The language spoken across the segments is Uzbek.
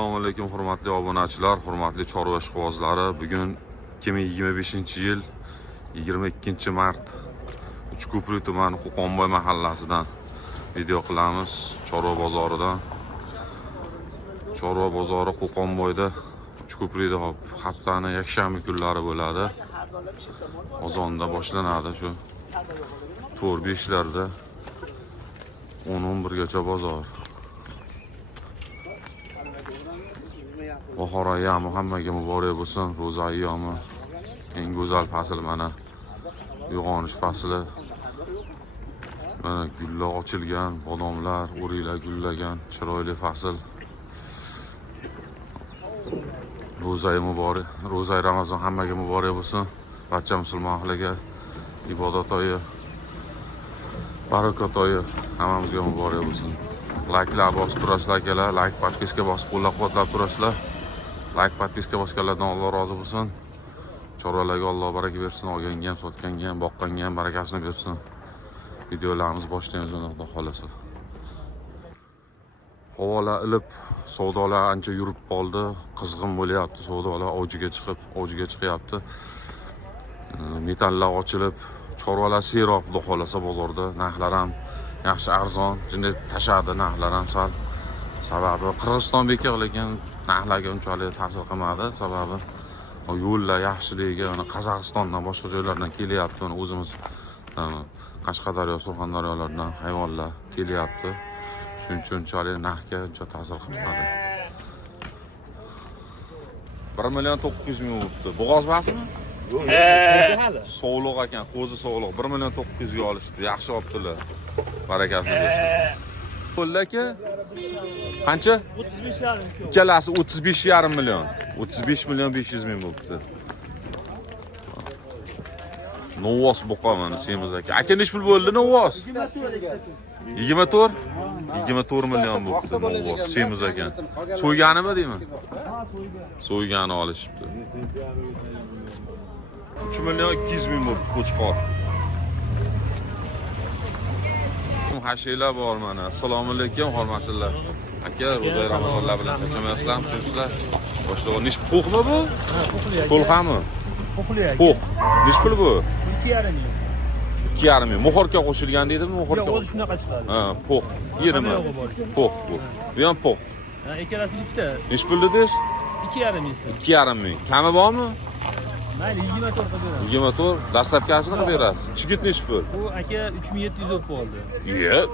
Assalomu alaykum hurmatli obunachilar, hurmatli chorva ishqibozlari. Bugun 2025-yil 22-mart Uchko'prik tumani Qo'qonboy mahallasidan video qilamiz. Chorva bozoridan. Chorva bozori Qo'qonboyda, Uchko'prikda haftaning yakshanba kunlari bo'ladi. Ozonda boshlanadi shu 4-5larda 10-11gacha bozor. Bahor ayyomi hammaga muborak bo'lsin. Ro'za ayyomi eng go'zal fasl mana. Uyg'onish fasli. Mana gullar ochilgan, bodomlar, o'riklar gullagan, chiroyli fasl. Ro'za muborak, ro'za Ramazon hammaga muborak bo'lsin. Barcha musulmonlarga ibodat oyi, barakat oyi hammamizga muborak bo'lsin. Like'lar bosib turasizlar akalar, like podpiska bosib qo'llab-quvvatlab turasizlar. Like podpiska bosganlardan Alloh rozi bo'lsin. Chorvalarga Alloh baraka bersin, olganga ham, sotganga ham, boqqanga ham barakasini bersin. Videolarimiz boshlaymiz Xudo xolasa. Havolar ilib, savdolar ancha yurib qoldi. Qizg'in bo'lyapti, savdolar avjiga chiqyapti. Metallar ochilib, chorvalar seroq Xudo xolasa bozorda, narxlar ham yaxshi arzon, jinni tashadi narxlar ham sal. Sababi Qirg'iziston bekor, lekin narxlarga unchalik ta'sir qilmadi. Sababi yo'llar yaxshiligiga, Qozog'istondan, boshqa joylardan kelyapti. O'zimiz Qashqadaryo, Surxondaryolardan hayvonlar kelyapti. Shuning uchun unchalik narxga uncha ta'sir qilmadi. 1,900,000 bo'libdi. Bo'g'oz basmi? Sog'liq ekan, qo'zi sog'liq. 1,900,000 ga olishdi. Yaxshi olibdilar. Barakasini bersin. Qo'llaka qancha? 35,5. Ikkalasi 35,5 million. 35,500,000 bo'libdi. Novvos boqaman semiz aka. Aka nech pul bo'ldi novvos? 24. 24 million bo'libdi novvos semiz aka. So'yganimi deyman? So'ygani olishibdi. 3,200,000 bo'libdi qo'chqor. Hashiylar bor mana. Assalomu alaykum, hormatlar. Aka, ro'za Ramazonlar bilan qachamayapsizlarmi, sizlar? Boshlig'i nish qo'qmi bu? Sho'lxami? Qo'qli. Qo'q. Nish pul bu? 2,5 million. 2,5 million. Muxorga qo'shilgan deydimi, muxorga? Yo'q, o'zi shunaqa chiqadi. Ha, po'q. Yerimi? Po'q bu. Bu ham po'q. Ha, ikkalasi bitta. Nish pul dedingiz? 2,5 million. 2,5 million. Kami bormi? Mayli, 24 qilib beramiz. 24, dastlabkasini qilib berasiz. Chigit nech pul? Bu aka 3700 bo'lib qoldi.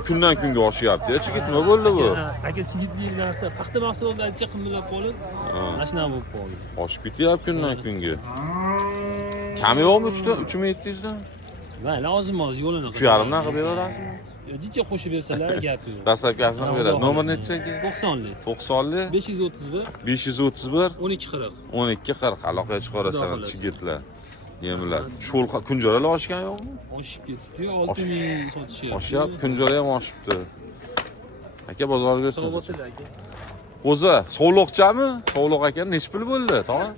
Kundan kunga oshyapti. Chigit nima bo'ldi bu? Aka chigitli narsa, paxta mahsulotlar ancha qimmatlab qolib, mana shunaqa bo'lib qoldi. Oshib ketyapti kundan kunga. Kami yo'qmi 3700 dan? Mayli, ozim-oz yo'lini qilib. 3,5 dan qilib beraverasizmi? Jicha qo'shib bersalar gapi yo'q. Dastlabkasini qilib berasiz. Nomer necha aka? 90lik. 90lik 531 531 1240. 1240 aloqaga chiqarasizlar chigitlar. Yemlar. Sho'l kunjoralar oshgan yo'qmi? Oshib ketibdi. 6000 sotishyapti. Oshyapti, kunjora ham oshibdi. Aka bozorga bersin. Qo'zi, sovliqchami? Sovliq aka nech pul bo'ldi, tog'a?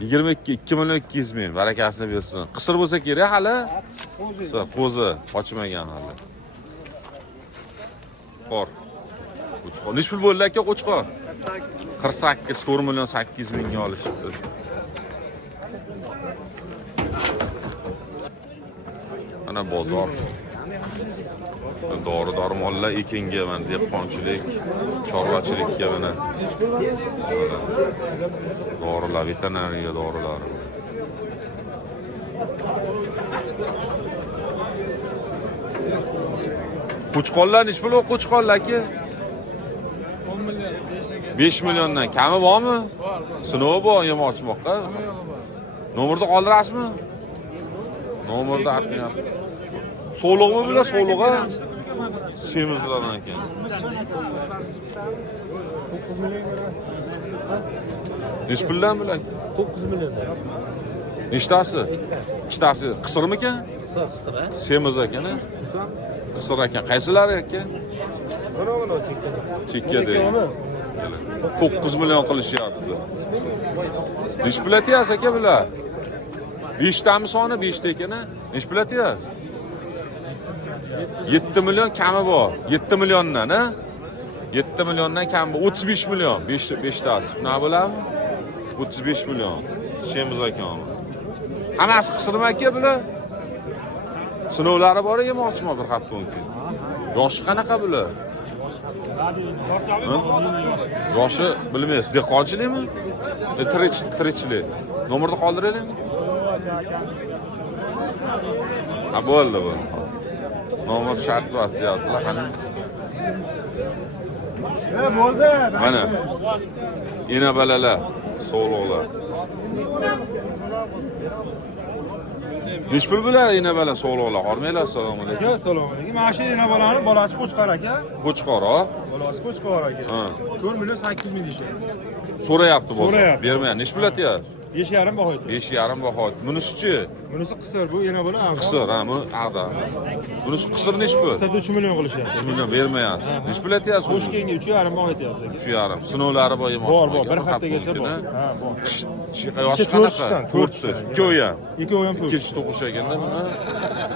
22, 2,200,000 barakasini bersin. Qisir bo'lsa kerak hali. Qisir, qo'zi ochmagan hali. Bor. Qo'chqor. Nech pul bo'ldi aka qo'chqor? 48, 4,800,000 ga olishibdi. Mana bozor. Dori-darmonlar ekinga, mana dehqonchilik, chorvachilikka mana. Dorilar, veterinariya dorilari. Qo'chqonlar nech pul qo'chqonlar aka? 10 million, 5 milliondan kami bormi? Sinov bor yem ochmoqqa. Nomerni qoldirasizmi? Nomerni aytmayapti. Sog'liqmi bular, sog'lig'i? Semizlardan ekan. 9 million. Nech puldan bular? 9 million. Nechtasi? Ikkitasi qisirmikan? Qisir. Semiz ekan, a? Qisir ekan. Qaysilari aka? Mana chekkada. 9 million qilishyapti. Nech pul aytyapsiz aka bular? 5 tami soni 5 ta ekan, a? Nech pul aytyapsiz? 7 million kami bor. 7 milliondan, ha? 7 milliondan kam bu 35 million 5tasi. Shuna bo'ladimi? 35 million. Semiz ekan. Hammasi qisirma aka bular. Sinovlari bor yemoqchimi bir hafta keyin. Yoshi qanaqa bular? Yoshi bilmaysiz, dehqonchilikmi? Tirikchilik. Nomerni qoldiraylik. Ha bo'ldi bu. Nomer shart vasiyatlar qani? Bo'ldi. Mana. Ina balalar, sog'liqlar. Nechpul bilan ina bala sog'liqlar? Hormaylar, assalomu alaykum. Assalomu alaykum. Mana shu ina bolani bolasi Qo'chqor aka. Qo'chqor, Bolasi Qo'chqor aka. 4 million 800 ming deyishadi. So'rayapti bozor. Bermayapti. Nech pul aytyapti? 5,5 baho aytdi. 5,5 baho. Bunisi-chi? Bunisi qisir, bu ina bola ag'da. Qisir, ha, bu ag'da. Bunisi qisir nech pul? Qisirda 3 million qilishyapti. 3 million bermayapsiz. Nech pul aytyapsiz? Qo'shkenga 3,5 baho aytyapti. 3,5. Sinovlari bor yemoqchi. Bor, bir haftaga bor. Ha, bor. Yoshi qanaqa? 4 tash. Ikkovi ham. Ikkovi ham 4. Ikkinchi to'qish ekanda buni.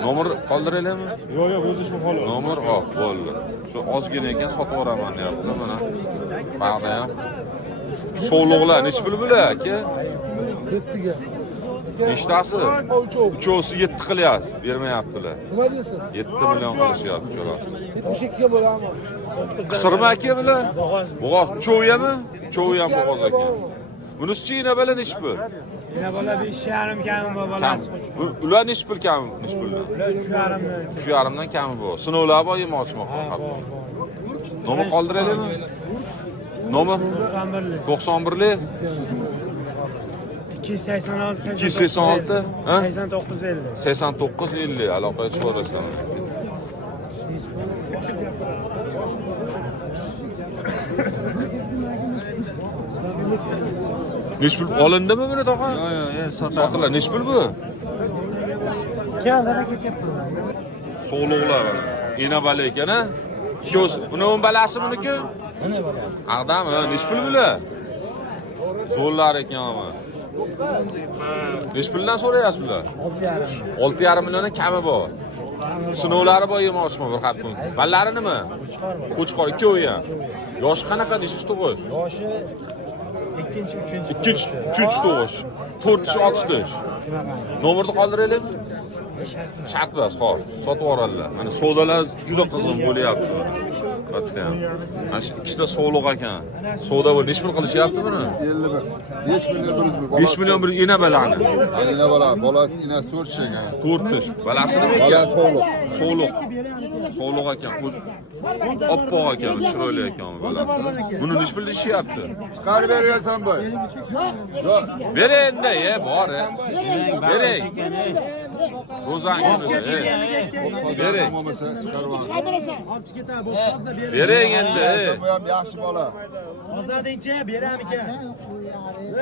Nomer qoldiraylikmi? Yo'q, o'zi shu holat. Nomer bo'ldi. Shu ozgina ekan sotib yuboraman deyapti mana. Bag'da ham. Sog'liqlar nech pul bular aka? 7ga. Nechtasi? Uchovsi 7 qilyapsiz, bermayaptilar. Nima deysiz? 7 million qilishyapti uchovlasi. 72ga bo'lami? Qisirmi aka bular? Bo'g'oz. Uchoviyami? Uchovi ham bo'g'oz ekan. Bunisi ina bala nech pul? Ina bola 5,5 kami bor bolasi. Ular nech pul kami? Nech puldan? 3,5. 3,5dan kami bor. Sinovlar bor yemoqchimi? Nomer qoldiraylikmi? Nomer 91lik 286 286 ha? 8950. 8950 aloqaga chiqaverasizlar. Nech pul olindimi buni tog'a? Yo'q, Sotilar nech pul bu? Keldilar ketyapti. Sog'liqlar bor. Ina bala ekan, ha? Ikko'si. Buni o'n balasi buniki? Mana bola. Ag'dami? Nech pul bular? Zo'rlar ekanmi? Nech puldan so'rayapsiz bular? 6,5. 6,5 milliondan kami bor. Sinovlari bor yemoqchimi bir hafta? Ballari nima? Qo'chqor ikkovi ham. Yoshi qanaqa deysiz tug'ish? Yoshi 2-3. Ikkinchi, uchinchi tug'ish. 4-6 tash. Nomerni qoldiraylikmi? Shart bas, xo'p. Sotib yuboradilar. Mana savdolar juda qiziq bo'lyapti. Bitta ham. Mana shu ikkita sog'liq ekan. Savdo bo'l, nech pul qilishyapti buni? 51. 5 million 100 5 million bir ina balani. Ina bola, bolasi inasi 4 ekan. 4 tash. Balasi nima Bola ekan? sog'liq. Sog'liq. Sog'liq ekan. Oppoq ekan, chiroyli ekan balasi. Buni nech pul deyishyapti? Chiqarib berasan bu. Yo'q. Berenda, bor. Bering. Rozan kunida, Bering. Bo'lmasa chiqarib ol. Bering endi. Bu ham yaxshi bola. Toza deychi, beram ekan.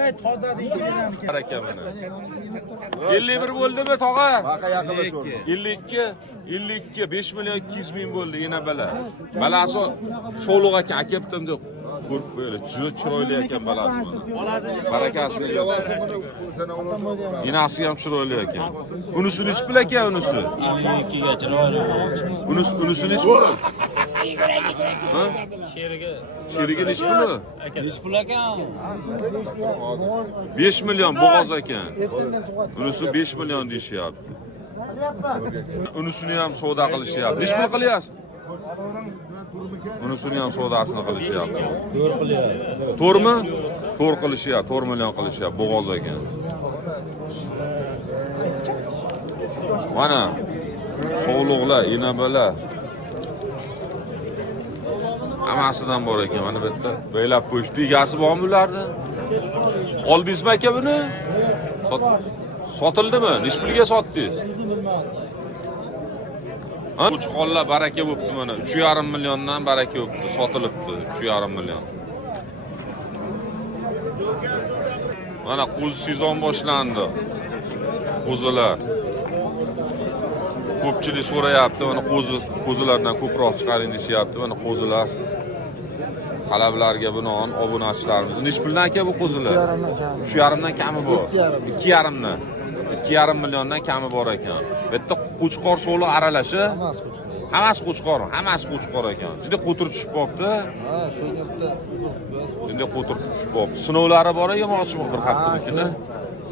Ey, toza deychi, beram ekan. Baraka mana. 51 bo'ldimi, tog'a? Baqa yaqinda tur. 52, 52, 5 million 200 ming bo'ldi yana bala. Balasi sog'liq ekan, akeptim deb ko'rib böyle juda chiroyli ekan balasi mana. Barakasi kelsin. Sana ular. Inasi ham chiroyli ekan. Unisi nech pul ekan unisi? 52 ga chiroyli. Unisi nech pul? Ha? Sherigi nech pul? Nech pul ekan? 5 million bo'g'oz ekan. Unisi 5 million deyishyapti. Unisini ham savdo qilishyapti. Nech pul qilyapsiz? Unisini ham savdosini qilishyapti. 4 qilyapti. To'rmi? To'r qilishyapti, 4 million qilishyapti, bo'g'oz ekan. Mana sog'liqlar, inabalar. Hammasidan bor ekan. Mana bu yerda bo'ylab qo'yish egasi bormi bularni? Oldingizmi aka buni? Sotildimi? Nech pulga sotdingiz? Ha? Qo'chqorlar baraka bo'pti mana. 3,5 milliondan baraka bo'pti, sotilibdi. 3,5 million. Mana qo'zi sezon boshlandi. Qo'zilar. Ko'pchilik so'rayapti, mana qo'zilardan ko'proq chiqaring deyapti. Mana qo'zilar. Talablarga binoan obunachilarimiz. Nech puldan aka bu qo'zilar? 3,5 dan kami bor. 2,5 dan. 2,5 milliondan kami bor ekan. Bu yerda qo'chqor sog'liq aralashi. Hammasi qo'chqor ekan. Juda qo'tir tushib qolibdi. Ha, shu yerda Endi qo'tir tushib qolibdi. Sinovlari bor yemoqchimi bir haftalikini?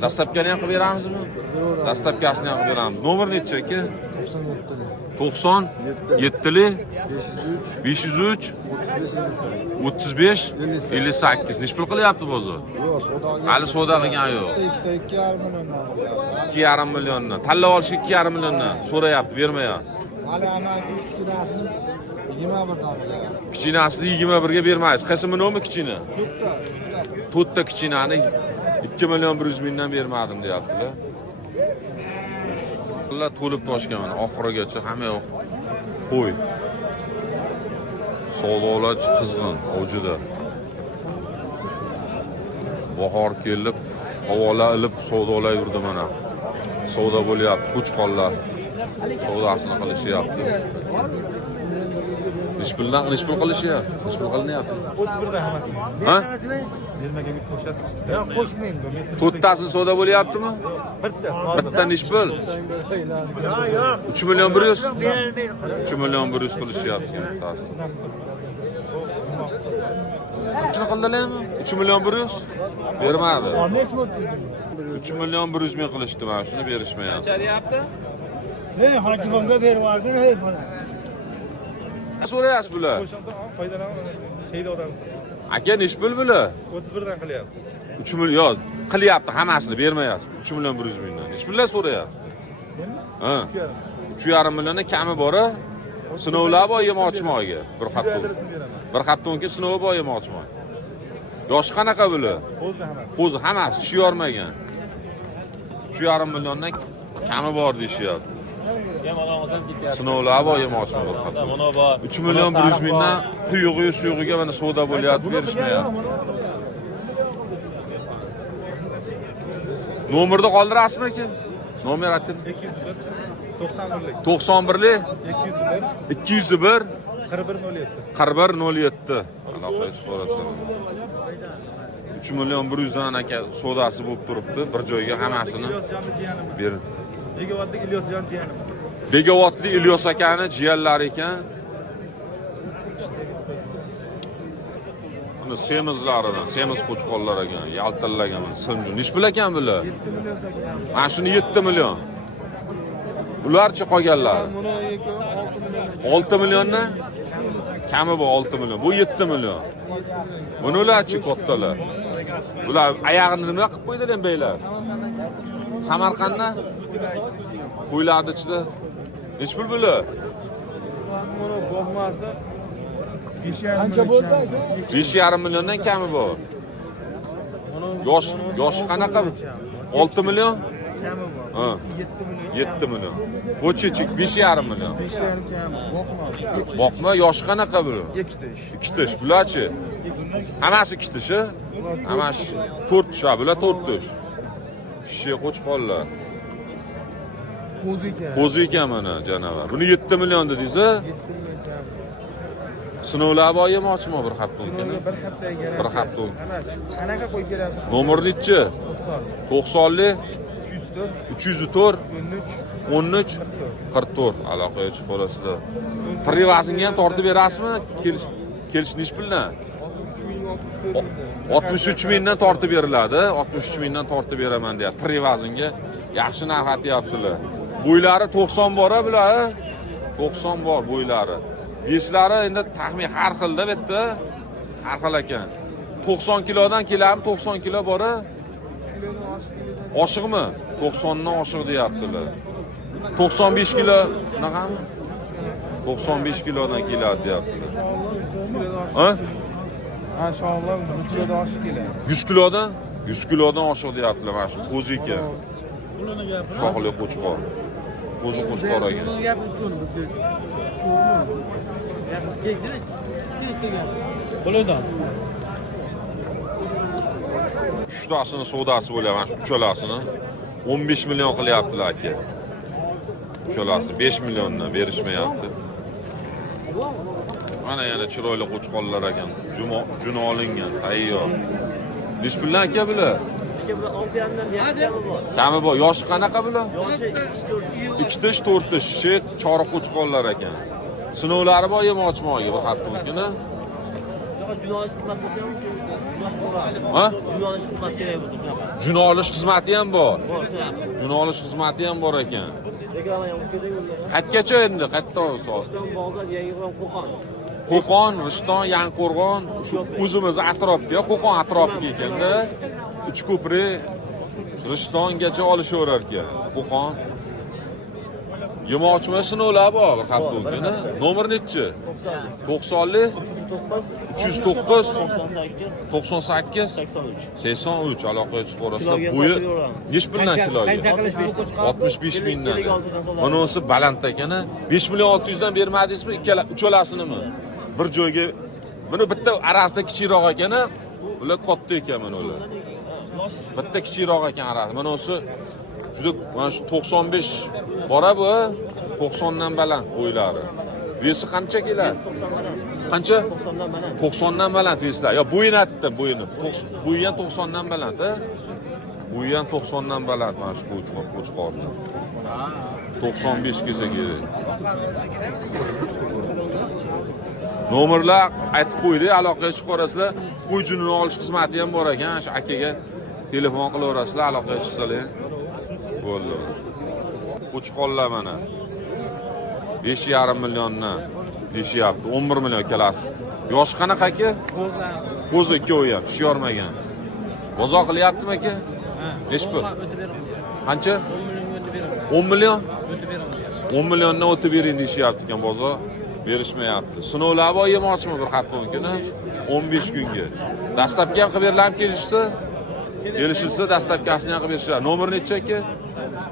Dastlabkini ham qilib beramizmi? Dastlabkasini ham qilib beramiz. Nomer necha aka? 97li 503 35 58. Nech pul qilyapti bozor? Hali savdo qilgan yo'q. 2,5 milliondan. Tanlab olish 2,5 milliondan so'rayapti, bermayapti. hali ana kichkinasini 21 dan. Kichinasini 21 ga bermaysiz. Qaysi nomi kichini? To'rtta kichinani 2 million 100 mingdan bermadim deyaptilar. Ular to'lib toshgan mana oxirigacha hamma yoq qo'y. Savdolar qizg'in ovjida. Bahor kelib, havolar ilib savdolar yurdi mana. Savdo bo'lyapti, qo'chqonlar savdosini qilishyapti. Ish pul qilishyapti. Ish pul qilinyapti. 31 da hammasi. Ha? Bermaga bir qo'shasiz. Yo'q, qo'shmayman. To'rttasi savdo bo'lyaptimi? Bitta ish pul. Yo'q. 3 million 100. Bermaydi. 3 million 100 qilishyapti bittasi. Shuni qildilarmi? 3 million 100 bermadi. 3 million 100 ming qilishdi, mana shuni berishmayapti. Hey, hojibomga berib yubording, hey bola. So'rayapsiz bular. Şeyda odamsiz. Aka ish pul bular. 31 dan qilyapti. 3 million qilyapti, hammasini bermayapsiz. 3 million 100 mingdan. Ish pullar so'rayapti. Ha. 3,5 milliondan kami bor-a? Sinovlar bor yemoqchimoyga bir hafta. Bir haftadan keyin sinov bor yemoqchimoy. Yoshi qanaqa bular? Qo'zi hammasi ish yormagan. 3,5 milliondan kami bor deyishyapti. Sinovlar bor yemoqchimoy bir hafta. 3 million 100 mingdan quyug'i suyug'iga mana savdo bo'lyapti, berishmayapti. Nomerni qoldirasizmi aka? Nomer ayting. 91lik 201 4107. Aloqa chiqarasiz. 3 million 100 dan aka savdosi bo'lib turibdi. Bir joyga hammasini bering. Begovatlik Ilyosjon jiyanim. Begovatli Ilyos akani jiyanlari ekan. Buni semizlaridan, semiz qo'chqonlar ekan, yaltillagan mana simjun. Ish pul ekan bular. Mana shuni 7 million. Ularchi qolganlari. 6 milliondan kami bor 6 million. Bu 7 million. Buni ularchi kattalar. Bular oyog'ini nima qilib qo'ydilar beylar? Samarqandda qo'ylarni ichida nech pul bular? Buni bo'lmasa Qancha bo'ldi aka? 5,5 milliondan kami bor. Yosh qanaqa? 6 million? kami bor. Ha. 7 million. Bu chechik 5,5 million. 5,5 kami. Boqma. Boqma yosh qanaqa bu? Ikkita ish. Ikkita ish. Bularchi? Hammasi ikkita ish. Hammasi 4 ish, bular 4 ish. Kishi qo'chqonlar. Qo'zi ekan mana janavar. Buni 7 million dedingiz a? Sinovlar bor yemoqchimi bir haftadan keyin? Bir haftaga Bir haftadan. Qanaqa qo'yib berasiz? Nomer nechi? 90li 304 13 44. Aloqaga chiqib qolasizlar. Privazinga ham tortib berasizmi? Kelishni ish bilan. 63 mingdan tortib beriladi. 63 mingdan tortib beraman deyapti. Privazinga yaxshi narx aytyaptilar. Bo'ylari 90 bor-a bular? 90 bor bo'ylari. Veslari endi taxmin har xilda bu yerda. Har xil ekan. 90 kilodan kelami, 90 kilo bor-a? Oshiqmi? 90 dan oshiq deyaptilar. 95 kilo naqami? 95 kilodan keladi deyaptilar. Ha? Inshaalloh 100 kilodan oshib keladi. 100 kilodan? 100 kilodan oshiq deyaptilar mana shu qo'zi ekan. Shoxli qo'chqor. Qo'zi qo'chqor ekan. Bo'ladan. Uchtasini savdosi bo'lyapti, mana shu uchalasini 15 million qilyaptilar aka. Uchalasi 5 milliondan berishmayapti. Mana yana chiroyli qo'chqonlar ekan. Juni olingan, tayyor. Nech puldan aka bular? Kami bor. Yoshi qanaqa bular? 2 tish, 4 tish, choriq qo'chqonlar ekan. Sinovlari bor yemoqchimoqga bir hafta o'tgani. Jun olish xizmat bo'lsa ham Ha? jun olish xizmat kerak bo'lsa shunaqa. Jun olish xizmati ham bor. Bor shunaqa. Jun olish xizmati ham bor ekan. Reklama ham kerak. Qayergacha endi? Qayerda soat? O'zbekiston bog'da Yangiqo'rg'on Qo'qon. Qo'qon, Rishton, Yangiqo'rg'on, shu o'zimiz atrofga, Qo'qon atrofiga ekanda, Uchko'prik, Rishtongacha olishaverar ekan. Qo'qon. Yemoqchimi sinovlar bor bir hafta o'tgani. Nomer nechi? 90li 309 98 83 aloqaga chiqarasizlar. Bo'yi nechi puldan kiloga? 65 mingdan. Bunisi baland ekana. 5 million 600 dan bermadingizmi? Uchalasini bir joyga. Buni bitta arasida kichikroq ekana, ular katta ekan mana ular. Bitta kichikroq ekan arasi. Bunisi juda mana shu 95 bora bu 90 dan baland bo'ylari. Vesi qancha keladi? Qancha? 90 dan baland veslar. Yo bo'yini aytdim, bo'yini. Bo'yi ham 90 dan baland, ha? Bo'yi ham 90 dan baland mana shu qo'chqorni. 95 kelsa kerak. Nomerlar aytib qo'ydi, aloqaga chiqarasizlar. Qo'yjunini olish xizmati ham bor ekan. Shu akaga telefon qilaverasizlar, aloqaga chiqsalar. Bo'ldi. Qo'chqorlar mana 5,5 milliondan deyishyapti. 11 million kelasi. Yoshi qanaqa aka? Qo'zi ikkovi ham tushyormagan. Bozor qilyaptimi aka? Nechi pul? Qancha? 10 million? 10 milliondan o'tib bering deyishyapti ekan bozor. Berishmayapti. Sinovlar bor yemoqchimi bir hafta o'nkini? 15 kunga. Dastlabki ham qilib berilib kelishilsa, dastlabkasini ham qilib berishlar. Nomer nechi aka?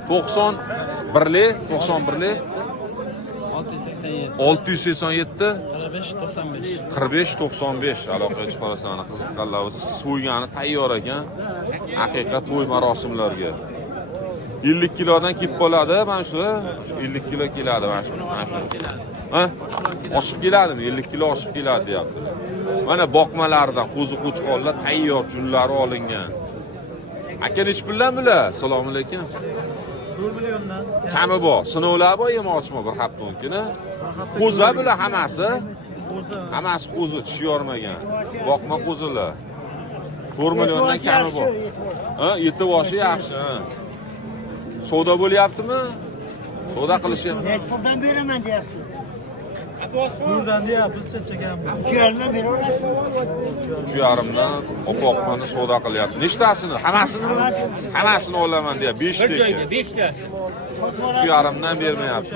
91li 687 45 95 aloqaga chiqarasizlar. Qiziqqanlar so'ygani tayyor ekan. Haqiqat to'y marosimlarga 50 kilodan kelib qoladi. Mana shu 50 kilo keladi mana shu. Ha? Oshiq keladimi? 50 kilo oshiq keladi deyaptilar. Mana boqmalaridan qo'zi qo'chqonlar tayyor, junlari olingan. Aka nechi puldan bular? Assalomu alaykum. 4 milliondan. Kami bor. Sinovlar bor yemoqchimi bir hafta o'nkini? Qo'zi bular hammasi. Hammasi qo'zi tushyormagan. Boqma qo'zilar. 4 milliondan kami bor. Ha, yetib oshi yaxshi. Savdo bo'lyaptimi? Savdo qilishim. Neç puldan beraman deyapsiz? Buradan deyapmiz, chechagamiz. Shu yerdan beraverasiz. Shu yarimdan opoqmani savdo qilyapti. Nechtasini? Hammasini? Hammasini olaman deya 5 ta. 5 ta. Shu yarimdan bermayapti.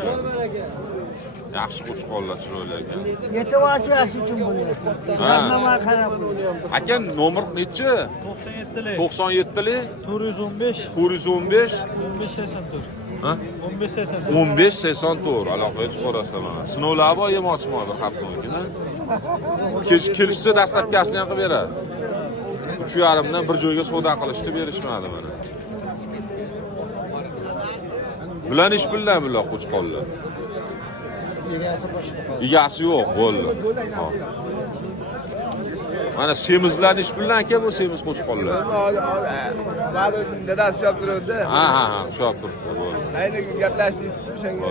Yaxshi qo'chqonlar chiroyli ekan. Yetib olsa yaxshi uchun bo'lyapti. Hamma qarab. Aka nomer nechi? 97li 97li 415 415 1584. ha? 1584. 1584 aloqaga chiqarasizlar mana. Sinovlar bor yemoqchimi bir hafta o'nkini? Kelishsa dastlabkasini ham qilib berasiz. 3,5 dan bir joyga savdo qilishni berishmadi mana. Bular ish puldan bular qo'chqonlar. Egasi boshqa. Egasi yo'q, bo'ldi. Mana semizlar ish puldan aka bu semiz qo'chqonlar. Ba'zi dadasi ushlab turibdi. Ha, ushlab turibdi, bo'ldi. Ayni gaplashdingiz o'shanga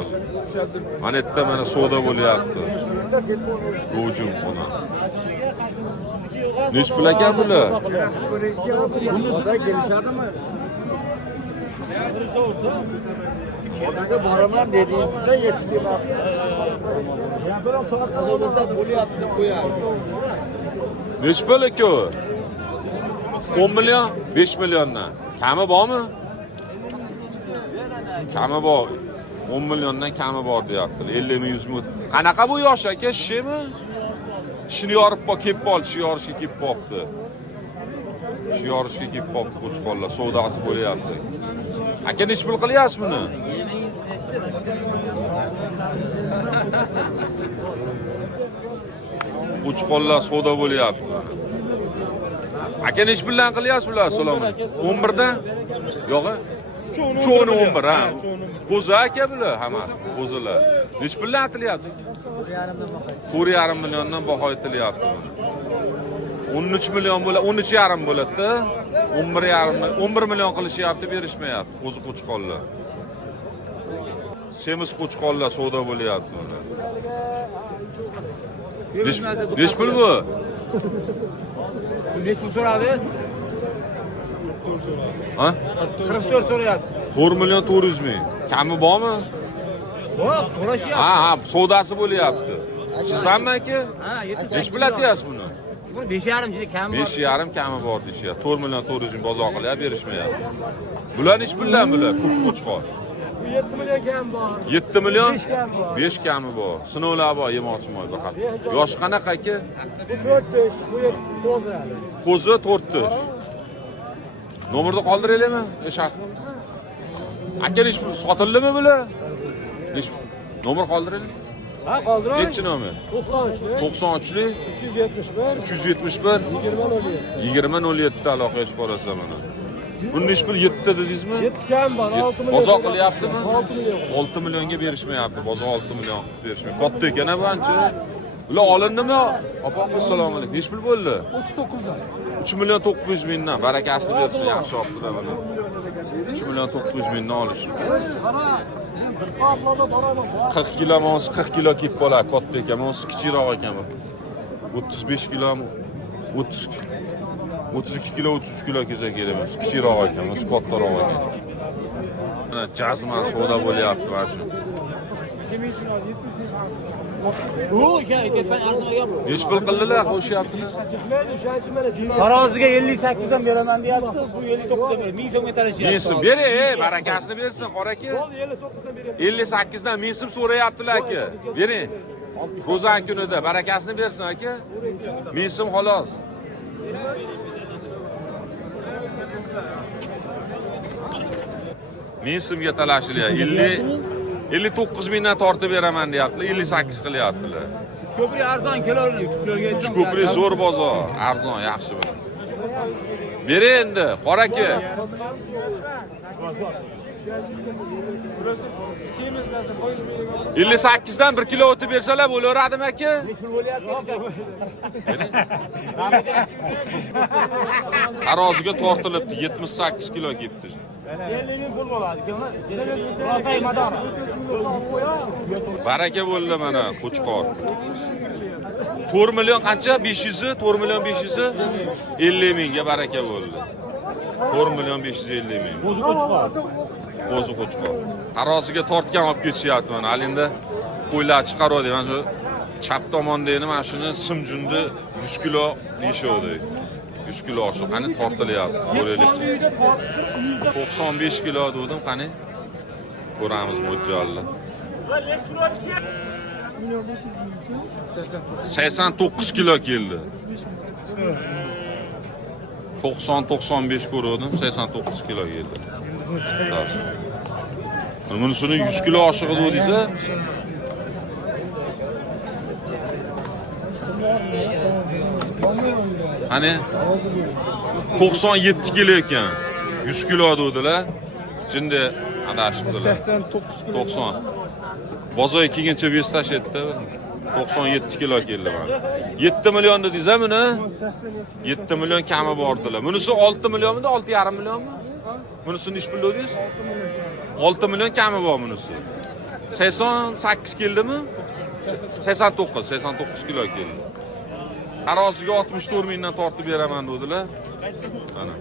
ushlab turibdi. Mana yerda mana savdo bo'lyapti. G'ujum ona. Nech pul ekan bular? Bunisiga kelishadimi? Onaga boraman dedingizda yetib kelmabdi. Nech pul ekan? 10 million, 5 milliondan. Kami bormi? Kami bor. 10 milliondan kami bor deyaptilar. 50 ming 100 ming. Qanaqa bu yosh aka, shimi? Ishini yorib kelib qoldi, shu yorishga kelib qolibdi. Shu yorishga kelib qolibdi qo'chqonlar, savdosi bo'lyapti. Aka nech pul qilyapsiz buni? Qo'chqonlar savdo bo'lyapti. Aka nech puldan qilyapsiz bular? Assalomu alaykum. 11 dan? Yo'q. Cho'ni 11 ha. Qo'zi aka bular hammasi, qo'zilar. Nech puldan atilyapti? 4,5 milliondan baho etilyapti. 13 million bo'la, 13,5 bo'ladi-da. 11 million qilishyapti, berishmayapti qo'zi qo'chqonlar. Semiz qo'chqonlar savdo bo'lyapti. Neç pul bu? Neç pul so'radingiz? Ha? 44 so'rayapti. 4 million 400 ming. Kami bormi? Yo'q, so'rashyapti. Ha, savdosi bo'lyapti. Sizdanmi aka? Ha, 70. Neç pul aytyapsiz buni? Buni 5,5 juda kam bor. 5,5 kami bor deyishyapti. 4 million 400 ming bozor qilyapti, berishmayapti. Bular neç puldan bular? Qo'chqor. 7 million kam bor. 7 million 5 kam bor. 5 kami bor. Sinovlar bor, yemoqchimoy bir qat. Yoshi qanaqa aka? Bu 4 tish, bu 9 hali. Qo'zi 4 tish. Nomerni qoldiraylikmi? Eshaq. Aka neç pul sotildimi bular? Neç nomer qoldiraylik? Ha, qoldiray. Nechi nomer? 93 93lik 371 371 2007 aloqaga chiqarasiz mana. Buni nechi pul 7 dedingizmi? 7 kam bor, 6 million. Bozor qilyaptimi? 6 million. 6 millionga berishmayapti. Bozor 6 million qilib berishmayapti. Katta ekan bu ancha. Ular olindimi? Opa, assalomu alaykum. Nechi pul bo'ldi? 39 dan. 3 million 900 mingdan. Barakasini bersin, yaxshi olibdi mana. 3 million 900 mingdan olish. Bir soatlarda boraman. 40 kilo mons, 40 kilo kelib qoladi. Katta ekan, mons kichikroq ekan bu. 35 kilo 32 kilo 33 kilo kelsa kerak. Kichikroq ekan, mons kattaroq ekan. Mana jazman savdo bo'lyapti mana shu. Bu o'sha aytayapman arzon gap. Nechi pul qildilar, qo'shyaptilar? Taroziga 58 dan beraman deyapti. Bu 59 dan 1000 so'mga talashyapti. Mensim bering, barakasini bersin, qora aka. 59 dan beryapti. 58 dan mensim so'rayaptilar aka. Bering. Ro'zan kunida barakasini bersin aka. Mensim xolos. Mensimga talashilyapti. 59 mingdan tortib beraman deyaptilar, 58 qilyaptilar. Ko'prik arzon kelardi, tushlarga aytdim. Ko'prik zo'r bozor, arzon, yaxshi bu. Bering endi, qora aka. 58 dan 1 kilo o'tib bersalar bo'laveradimi aka? Taroziga tortilibdi, 78 kilo kelibdi. 50 ming pul bo'ladi. Baraka bo'ldi mana Qo'chqor. 4 million qancha? 500, 4 million 500, 50 mingga baraka bo'ldi. 4 million 550 ming. Qo'zi Qo'chqor. Taroziga tortgan olib ketishyapti mana. Alinda qo'ylar chiqaradi. Mana shu chap tomondagini mana shuni simjunni 100 kilo deyishadi. 100 kilo oshiq, qani tortilyapti. Ko'raylik. 95 kilo dedim, qani. Ko'ramiz mo'jjalni. 89 kilo keldi. 90-95 ko'rdim, 89 kilo keldi. Bunisini 100 kilo oshig'i dedingiz-a? Hani 97 kilo ekan. 100 kilo dedilar. Şimdi adashibdilar. 89 kilo. 90. Bozorga kelguncha vес tashlaydi. 97 kilo keldi mana. 7 million dedingiz-a buni? 7 million kami bordilar. Bunisi 6 millionmi, 6,5 millionmi? Bunisi nechi pul dedingiz? 6 million kami bor bunisi. 88 keldimi? 89 kilo keldi. Taroziga 64 mingdan tortib beraman dedilar. Mana.